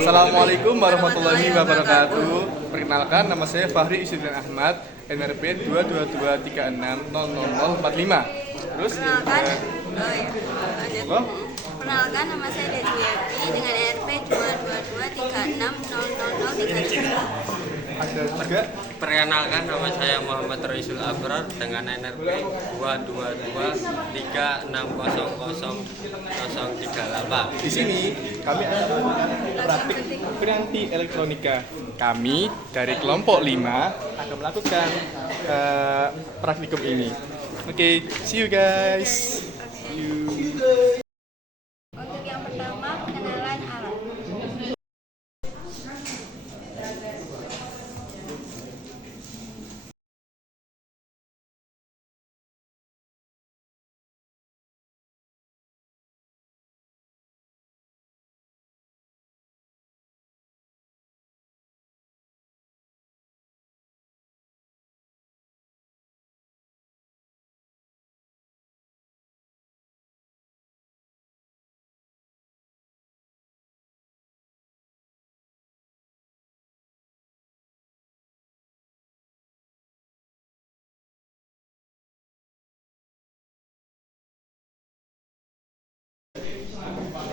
Assalamualaikum warahmatullahi wabarakatuh. Perkenalkan, nama saya Fahri Isudin Ahmad, NRP 222360045. Terus Perkenalkan, nama saya Dejuyati dengan NRP 222360037. ada juga. Perkenalkan, nama saya Muhammad Roisul Abrar dengan NRP 222360038. Di sini kami akan melakukan praktik piranti elektronika. Kami dari kelompok 5 akan melakukan praktikum ini. Oke, see you guys. See you. Untuk yang pertama, pengenalan alat.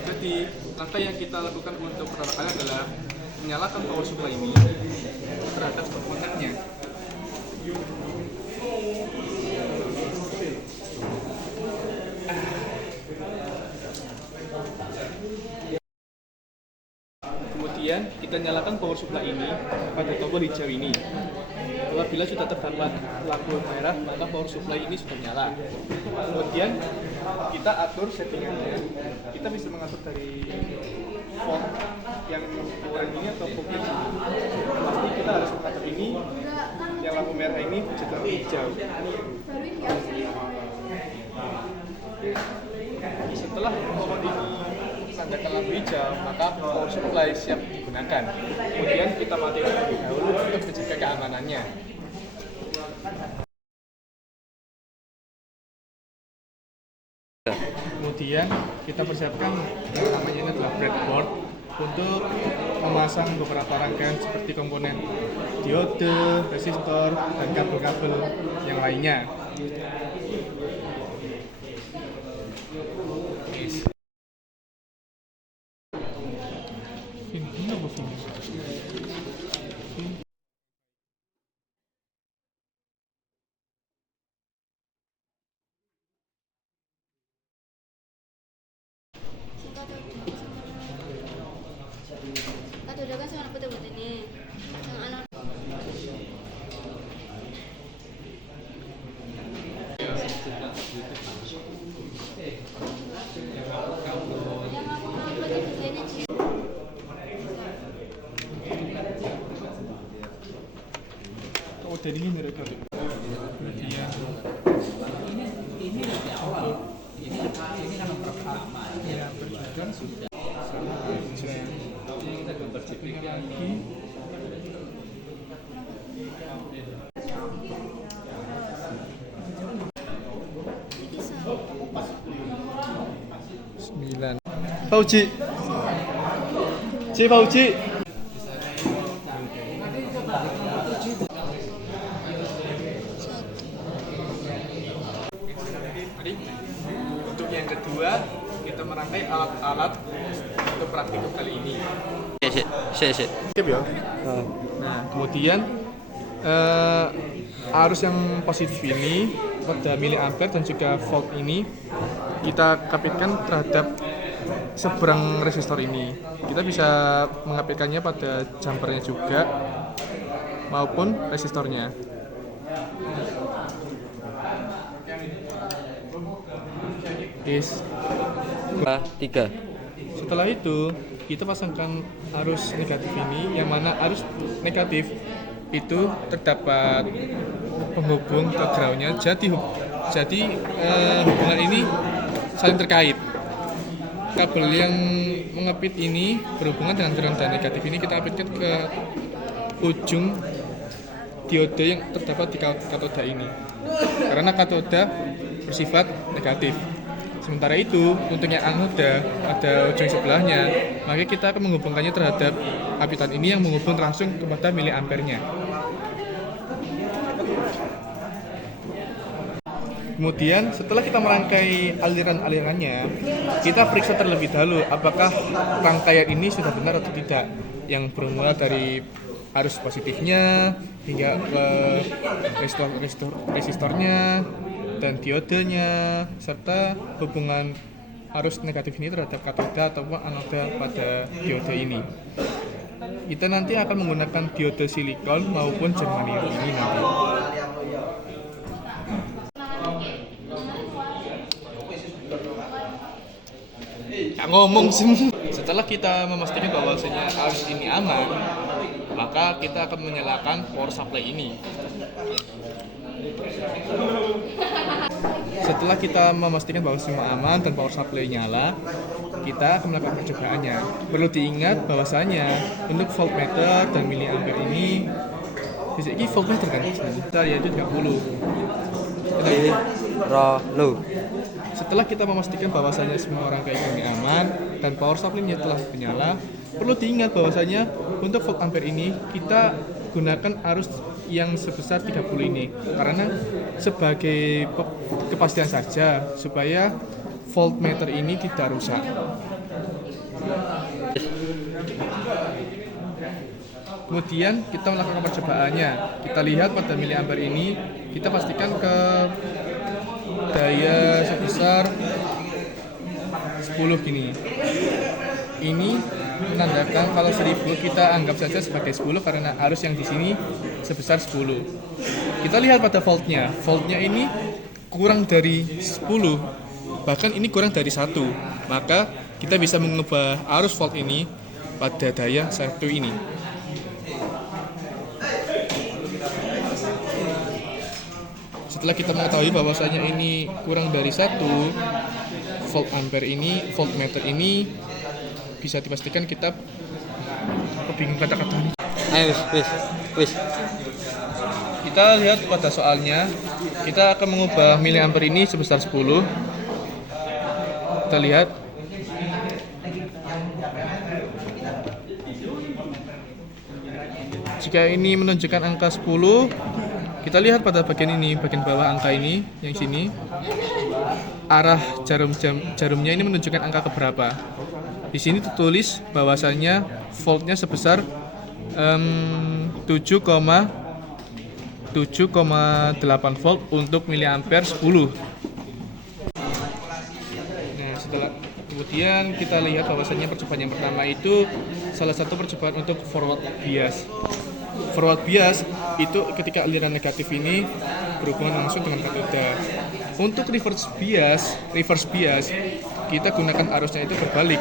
Jadi, langkah yang kita lakukan untuk pertama kali adalah menyalakan power supply ini terhadap komponennya. Kemudian kita nyalakan power supply ini pada tombol hijau ini. Apabila sudah terdapat lampu merah, maka power supply ini sudah nyala. Kemudian kita atur settingannya. Kita bisa mengatur dari font yang orange ini atau putih. Pasti kita harus mengatur ini, yang lampu merah ini jadi hijau. Setelah pohon ini tanda lampu hijau, maka power supply siap digunakan. Kemudian kita matikan terlebih dahulu untuk menjaga keamanannya. Kemudian kita persiapkan yang namanya ini adalah breadboard untuk memasang beberapa rangkaian seperti komponen diode, resistor, dan kabel-kabel yang lainnya. Ini apa finish? Kata udah kan sama betul ini. Yang anu yang aku ngapa di desainnya sih. Oh, dari ini mereka. Kemudian Ini lebih awal. Ini kan nomor pertama. ya berjuang sama aja. Kita gambar JPG Lagi Ini sama. 9. Fauji. Fauji. Untuk yang kedua, kita merangkai alat-alat untuk praktikum kali ini. Skip ya. Nah, kemudian arus yang positif ini pada miliampere dan juga volt ini kita kapitkan terhadap seberang resistor ini. Kita bisa mengapitkannya pada jumpernya juga maupun resistornya. Yes. 3. Setelah itu kita pasangkan arus negatif ini, yang mana arus negatif itu terdapat penghubung ke groundnya. Jadi hubungan ini saling terkait. Kabel yang mengepit ini berhubungan dengan ground dan negatif ini kita apitkan ke ujung diode yang terdapat di katoda ini, karena katoda bersifat negatif. Sementara itu, untuk yang anoda pada ujung sebelahnya, maka kita akan menghubungkannya terhadap apitan ini yang menghubung langsung kepada miliampernya. Kemudian setelah kita merangkai aliran-alirannya, kita periksa terlebih dahulu apakah rangkaian ini sudah benar atau tidak, yang bermula dari arus positifnya hingga ke resistornya dan diodenya, serta hubungan arus negatif ini terhadap katoda ataupun anoda pada diode ini. Kita nanti akan menggunakan diode silikon maupun germanium ini nanti. Ngomong sih. Setelah kita memastikan bahwasanya arus ini aman, maka kita akan menyalakan power supply ini. Setelah kita memastikan bahwa semua aman dan power supply nyala, kita akan melakukan percobaannya. Perlu diingat bahwasanya untuk voltmeter dan miliampere ini ini voltmeter kan? Yaitu 30. Setelah kita memastikan bahwasanya semua rangkaian ini aman dan power supply-nya telah menyala, perlu diingat bahwasanya untuk volt ampere ini kita gunakan arus yang sebesar 30 ini karena sebagai kepastian saja supaya voltmeter ini tidak rusak. Kemudian kita melakukan percobaannya. Kita lihat pada miliampere ini, kita pastikan ke daya sebesar 10 gini. Ini menandakan kalau 1000 kita anggap saja sebagai 10 karena arus yang di sini sebesar 10. Kita lihat pada voltnya. Voltnya ini kurang dari 10, bahkan ini kurang dari 1. Maka kita bisa mengubah arus volt ini pada daya 1 ini. Setelah kita mengetahui bahwasanya ini kurang dari 1 volt ampere ini, voltmeter ini bisa dipastikan kita bingung kata-katanya. Ayo, wis. Kita lihat pada soalnya, kita akan mengubah miliampere ini sebesar 10. Kita lihat. Jika ini menunjukkan angka 10, kita lihat pada bagian ini, bagian bawah angka ini, yang sini. Arah jarumnya ini menunjukkan angka keberapa. Di sini tertulis bahwasannya voltnya sebesar 7,8 volt untuk miliampere 10. Nah, kemudian kita lihat bahwasannya percobaan yang pertama itu salah satu percobaan untuk forward bias. Forward bias itu ketika aliran negatif ini berhubungan langsung dengan katoda. Untuk reverse bias kita gunakan arusnya itu berbalik.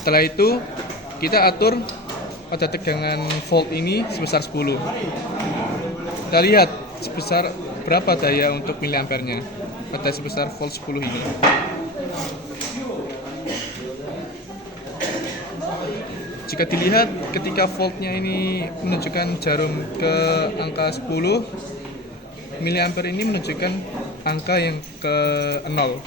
Setelah itu kita atur pada tegangan volt ini sebesar 10. Kita lihat sebesar berapa daya untuk miliampernya pada sebesar volt 10 ini. Jika dilihat ketika voltnya ini menunjukkan jarum ke angka 10, miliampere ini menunjukkan angka yang ke 0.